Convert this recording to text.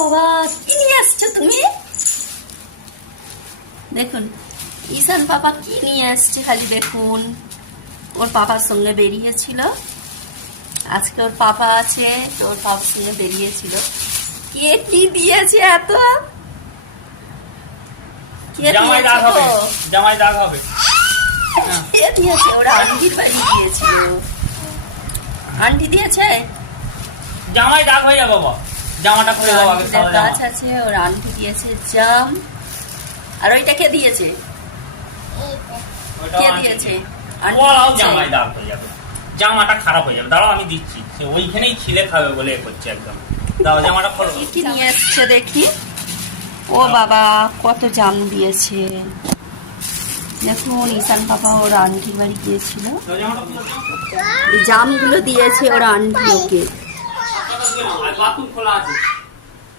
বাবা কি নিয়ে আসছো তুমি? দেখুন ঈশান পাপা কি নিয়ে আসছে, খালি দেখুন। ওর পাপার সঙ্গে বেরিয়েছিল, আজকে ওর পাপা আছে তো ওর পাপার সঙ্গে বেরিয়েছিল। কে কি দিয়েছে এত? কে দিয়েছে? জামাই দাগ হবে। কে দিয়েছে? ওরা আন্টির বাড়ি দিয়েছিল। আন্টি দিয়েছে? জামাই দাগ হয়ে যাবে বাবা, জামাটা খুলে দাও আগে। গাছ আছে, ওর আন্টি দিয়েছে জাম। আর ওইটা কে দিয়েছে? কে দিয়েছে? জামাই দাগ হয়ে যাবে, জামাটা খারাপ হয়ে যাবে। দাঁড়াও আমি দিচ্ছি, সে ওইখানেই ছিলে খাবে বলে করছে একদম। দাও জামাটা খোলো। কি নিয়ে এসছে দেখি। ও বাবা কত জাম দিয়েছে দেখুন। ঈশান পাপা ওর আন্টির বাড়ি গিয়েছিল, এই জামগুলো দিয়েছে ওর আন্টি ওকে। বাথরুম খোলা আছে।